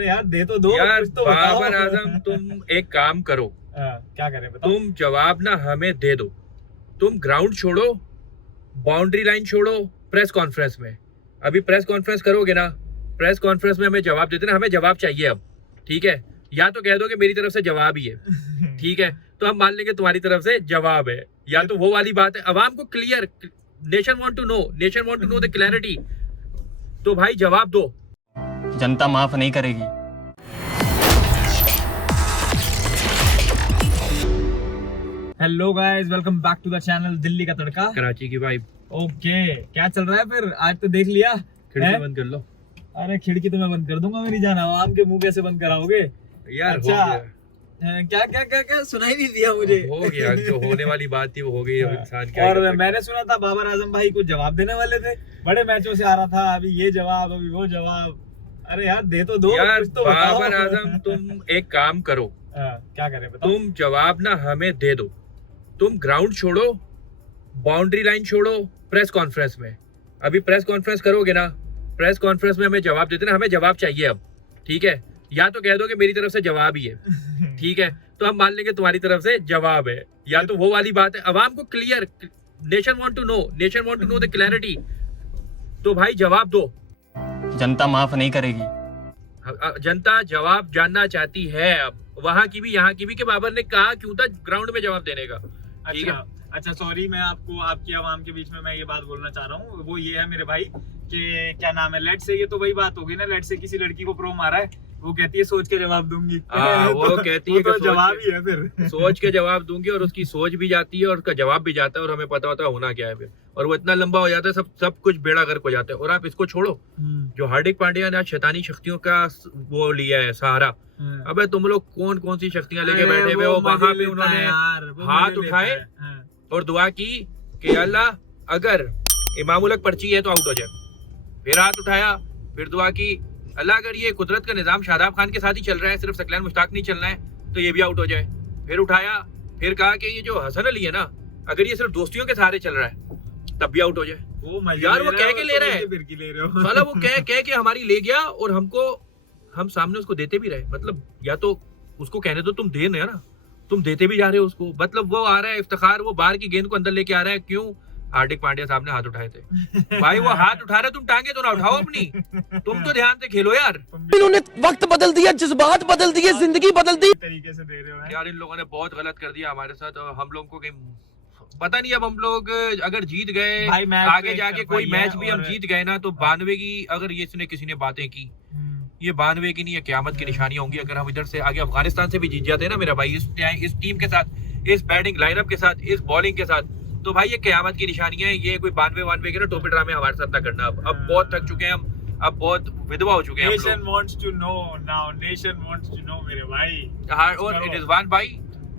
अरे यार दे तो दो यार कुछ तो बाबर बताओ। आजम तुम एक काम करो, क्या करें बताओ। तुम जवाब ना हमें दे दो। तुम ग्राउंड छोड़ो, बाउंड्री लाइन छोड़ो, प्रेस कॉन्फ्रेंस में अभी प्रेस कॉन्फ्रेंस करोगे ना, प्रेस कॉन्फ्रेंस में हमें जवाब देते ना, हमें जवाब चाहिए अब। ठीक है, या तो कह दो कि मेरी तरफ से जवाब ही है, ठीक है, तो हम मान लेंगे तुम्हारी तरफ से जवाब है, या तो वो वाली बात है अवाम को clear, nation want to know, nation want to know the clarity. तो भाई जवाब दो। जनता माफ नहीं करेगी। Hello guys, welcome back to the channel Delhi का तड़का। कराची की वाइब। ओके, क्या चल रहा है फिर? आज तो देख लिया। खिड़की बंद कर लो। अरे खिड़की तो मैं बंद कर दूंगा, मेरी जान। आवाम के मुंह कैसे बंद कराओगे यार अच्छा, हो गया। क्या क्या क्या क्या सुनाई नहीं दिया मुझे। हो गया, जो होने वाली बात थी वो हो गई। अब इंसान क्या और कर सकता है। मैंने सुना था बाबर आजम भाई कुछ जवाब देने वाले थे, बड़े मैचों से आ रहा था, अभी ये जवाब अभी वो जवाब। अरे यार दे तो दो यार कुछ तो बताओ। बाबर आजम तुम एक काम करो, क्या करें बताओ। तुम जवाब ना हमें दे दो। तुम ग्राउंड छोड़ो, बाउंड्री लाइन छोड़ो, प्रेस कॉन्फ्रेंस में अभी प्रेस कॉन्फ्रेंस करोगे ना, प्रेस कॉन्फ्रेंस में हमें जवाब देते ना, हमें जवाब चाहिए अब। ठीक है, या तो कह दो कि मेरी तरफ से जवाब ही है, ठीक है, तो हम मान लेंगे तुम्हारी तरफ से जवाब है, या तो वो वाली बात है अवाम को clear, nation want to know, nation want to know the clarity. तो भाई जवाब दो। जनता माफ नहीं करेगी। जनता जवाब जानना चाहती है अब, वहां की भी यहाँ की भी, कि बाबर ने कहा क्यों था ग्राउंड में जवाब देने का। ठीक है, अच्छा सॉरी, मैं आपको आपकी आवाम के बीच में मैं ये बात बोलना चाह रहा हूँ। वो ये है मेरे भाई कि क्या नाम है, लेट से, ये तो वही बात होगी ना, लेट से किसी लड़की को प्रो मारा है, वो कहती है सोच के जवाब दूंगी। वो कहती है तो कि जवाब ही है फिर। सोच के जवाब दूंगी, और उसकी सोच भी जाती है और उसका जवाब भी जाता है, और हमें पता होता है होना क्या है फिर, और वो इतना लंबा हो जाता है, सब कुछ बेड़ा गर्क हो जाता है। और आप इसको छोड़ो, जो हार्दिक पांड्या ने आज शैतानी शक्तियों का वो लिया है सहारा। अबे तुम लोग कौन कौन सी शक्तियां लेके बैठे हुए हो? वहां पे उन्होंने हाथ उठाए और दुआ की कि अल्लाह अगर इमामुलक पर्ची है तो आउट हो जाए। फिर हाथ उठाया, फिर दुआ की अल्लाह अगर ये कुदरत का निजाम शादाब खान के साथ ही चल रहा है, सिर्फ सकलैन मुश्ताक नहीं चलना है, तो ये भी आउट हो जाए। फिर उठाया, फिर कहा कि ये जो हसन अली है ना, अगर ये सिर्फ दोस्तियों के सहारे चल रहा है तब भी आउट हो जाए। यार वो कह के ले रहा है, साला वो कह के हमारी ले गया, और हम सामने उसको देते भी रहे। मतलब या तो उसको कहने दो तुम दे ना, तुम देते भी जा रहे हो उसको। मतलब वो आ रहा है इफ्तिखार, वो बाहर की गेंद को अंदर लेके आ रहा है। क्यों? हार्दिक पांड्या साहब ने हाथ उठाए थे। भाई वो हाथ उठा रहे, तुम टांगे तो ना उठाओ अपनी, तुम तो ध्यान से खेलो यार। इन्होंने वक्त बदल दिया, जज्बात बदल दिए, जिंदगी बदल दी। तरीके से दे रहे हो यार इन लोगों ने बहुत गलत कर दिया हमारे साथ, और हम लोगों को कहीं पता नहीं। अब हम लोग अगर जीत गए आगे जाके कोई मैच भी हम जीत गए ना, तो 92 की अगर ये इसने किसी ने बातें की, ये 92 की नहीं है, क़यामत की निशानियां होंगी। अगर हम इधर से आगे अफगानिस्तान से भी जीत जाते हैं ना मेरा भाई, इस टीम के साथ, इस बैटिंग लाइनअप के साथ, इस बॉलिंग के साथ, तो भाई ये क़यामत की निशानियां हैं। ये कोई 92 के ना टोपी ड्रामे हमारे साथ ना करना। अब बहुत थक चुके हैं हम, अब बहुत विधवा हो चुके हैं। Nation wants to know now, nation wants to know मेरे भाई। और रिजवान भाई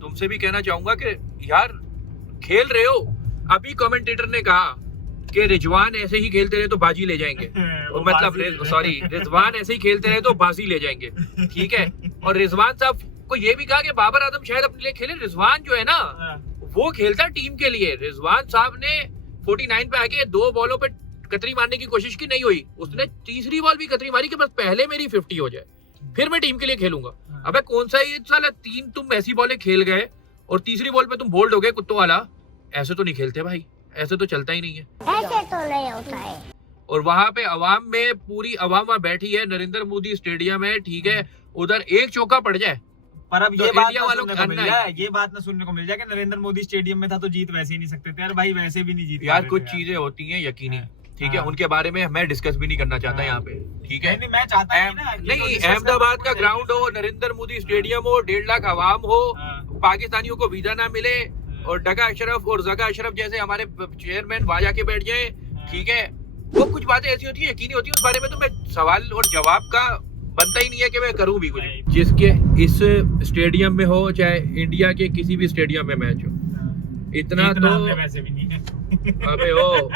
तुमसे भी कहना चाहूंगा कि यार खेल रहे हो। अभी कमेंटेटर ने कहा कि रिजवान ऐसे ही खेलते रहे तो बाजी ले जाएंगे। मतलब सॉरी, रिजवान ऐसे ही खेलते रहे तो बाजी ले जाएंगे। ठीक है, और रिजवान साहब को ये भी कहा कि बाबर आजम शायद अपने लिए खेले। रिजवान जो है ना, वो खेलता टीम के लिए। रिजवान साहब ने 49 पे आके 2 बॉलों पे कतरी मारने की कोशिश की, नहीं हुई। उसने तीसरी बॉल भी कतरी मारी कि बस पहले मेरी 50 हो जाए, फिर मैं टीम के लिए खेलूंगा। अबे कौन सा ये साला 3 तुम ऐसी बॉलें खेल गए और तीसरी बॉल पे तुम बोल्ड हो गए कुत्तों वाला। ऐसे तो नहीं खेलते भाई, ऐसे तो चलता ही नहीं है, ऐसे तो नहीं होता है। और वहां पे अवाम में पूरी अवाम वहां बैठी है, नरेंद्र मोदी स्टेडियम है, ठीक है, उधर एक चौका पड़ जाए। पर अब तो ये बात इंडिया ना वालों सुनने का को मिल अन्ना है। जाए, ये बात ना सुनने को मिल जाए कि नरेंद्र मोदी स्टेडियम में था तो जीत वैसे ही नहीं सकते थे। यार भाई वैसे भी नहीं जीत यार कुछ चीजें होती हैं यकीनी, ठीक है, उनके बारे में मैं डिस्कस भी नहीं करना चाहता यहाँ पे। ठीक है, नहीं मैं चाहता हूं ना, नहीं, अहमदाबाद का ग्राउंड हो, नरेंद्र मोदी स्टेडियम हो, 1.5 लाख अवाम हो, पाकिस्तानियों को वीजा ना मिले, और डगा अशरफ और जगा अशरफ जैसे हमारे चेयरमैन वहां जाके बैठ जाए, ठीक है, वो कुछ बातें ऐसी होती है यकीनी होती है। उस बारे में तो मैं सवाल और जवाब का बनता ही नहीं है कि मैं करूं भी कुछ। जिसके इस स्टेडियम में हो, चाहे इंडिया के किसी भी स्टेडियम में मैच हो, इतना तो वैसे भी नहीं है। अबे ओ,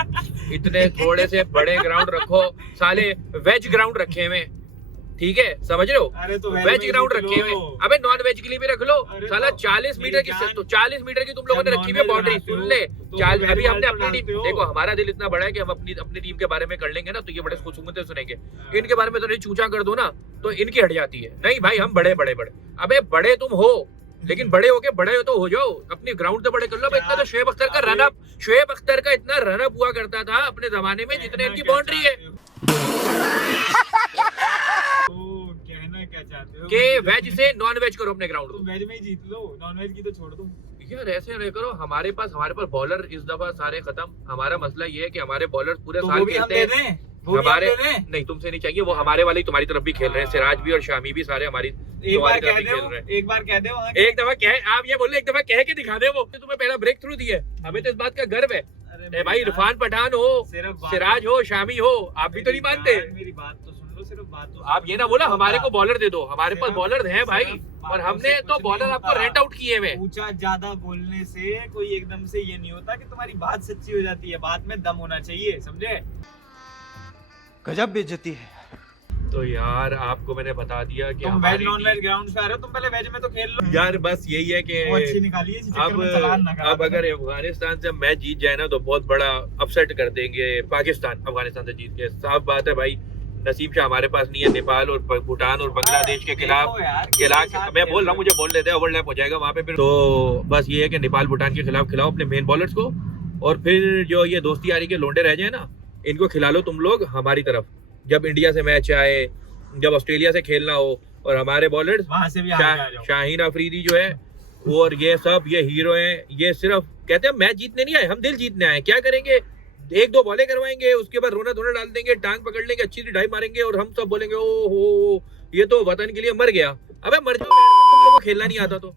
इतने थोड़े से बड़े ग्राउंड रखो, साले वेज ग्राउंड रखे हुए, ठीक है, समझ रहे हो? अरे तो वेज ग्राउंड रखे हुए, अबे नॉन वेज के लिए भी रख लो। अरे साला तो 40 मीटर की, जान- तो 40 मीटर की तुम लोगों ने जब रखी हुई है non-veg बाउंड्री। बनाते सुन हो, ले, तो अभी वेज हमने अपनी डालते टीम, हो। देखो हमारा दिल इतना बड़ा है कि हम अपनी टीम के बारे में कर लेंगे ना तो ये बड़े सुनते सुनेंगे। इनके बारे में तो नहीं चूचा कर दो ना तो इनकी हट जाती है। नहीं भाई, हम बड़े बड़े बड़े, अबे बड़े तुम हो लेकिन बड़े हो के बड़े हो तो हो जाओ, अपनी ग्राउंड तो बड़े कर लो। इतना तो शोएब अख्तर का रनअप, शोएब अख्तर का इतना रनअप हुआ करता था अपने जमाने में जितने इनकी बाउंड्री है। कहना क्या चाहते हो कि वेज से नॉन वेज करो अपने ग्राउंड को। तुम वेज में ही जीत लो, नॉन वेज की तो छोड़ दो। यार ऐसे नहीं करो, हमारे पास बॉलर इस दफा सारे खत्म। हमारा मसला ये है कि हमारे बॉलर पूरे तो साल वो भी हम खेलते दे हैं। दें, वो भी हम हमारे दे दें। नहीं, तुमसे नहीं चाहिए, वो हमारे वाले ही तुम्हारी तरफ भी खेल रहे हैं। सिराज भी और शामी भी सारे हमारी एक बार तुम्हारी तरफ कह भी खेल दो, रहे हैं। एक बार कह दो वहाँ एक दफा कह, आप ये बोले एक दफा कह के दिखा दे। वो तुम्हें पहला ब्रेक थ्रू दिया है, हमें तो इस बात का गर्व है। अरे ए भाई, इरफान पठान हो, सिर्फ सिराज हो, शामी हो, आप भी तो नहीं मानते। मेरी बात तो सुन लो, सिर्फ बात तो आप ये ना बोला हमारे को बॉलर दे दो, हमारे पास सिर्फ- बॉलर है भाई, सिर्फ और बातों हमने से तो कुछ बॉलर नहीं आपको होता। रेंट आउट किए हुए। ऊंचा ज्यादा बोलने से कोई एकदम से ये नहीं होता कि तुम्हारी बात सच्ची हो जाती है। बात में दम होना चाहिए, समझे? गजब बेइज्जती है। तो यार आपको मैंने बता दिया कि तुम वेज हमारी नॉन वेज टीम- ग्राउंड पे आ रहे हो, तुम पहले वेज में तो खेल लो। यार बस यही है कि वो अच्छी निकालिए, इसी चक्कर में चलान ना करा अब देना। अगर अफगानिस्तान से मैच जीत जाए ना तो बहुत बड़ा अपसेट कर देंगे पाकिस्तान। अफगानिस्तान से जीत के साफ बात है भाई, नसीब शाह हमारे पास नहीं है। नेपाल और भूटान और बांग्लादेश के खिलाफ देखो यार, किसके साथ मैं खेल बोल रहा हूँ, रहे मुझे बोल लेते हैं, ओवरलैप हो जाएगा वहाँ पे फिर। तो बस ये है कि नेपाल भूटान के खिलाफ खिलाओ अपने मेन बॉलर्स को, और फिर जो ये दोस्ती यारी के लोंडे रह जाए ना, इनको खिला लो तुम लोग हमारी तरफ। जब इंडिया से मैच आए, जब ऑस्ट्रेलिया से खेलना हो, और हमारे बॉलर्स वहाँ से भी आगे आ जाओ। शाहीन अफरीदी जो है और ये सब ये हीरो हैं, ये सिर्फ कहते हैं मैच जीतने नहीं आए, हम दिल जीतने आए। क्या करेंगे, एक दो बॉलें करवाएंगे, उसके बाद रोना धोना डाल देंगे, टांग पकड़ लेंगे, अच्छी सी ढाई मारेंगे और हम सब बोलेंगे ओ हो ये तो वतन के लिए मर गया। अबे मर जाओ, तुम लोगों को खेलना नहीं आता तो।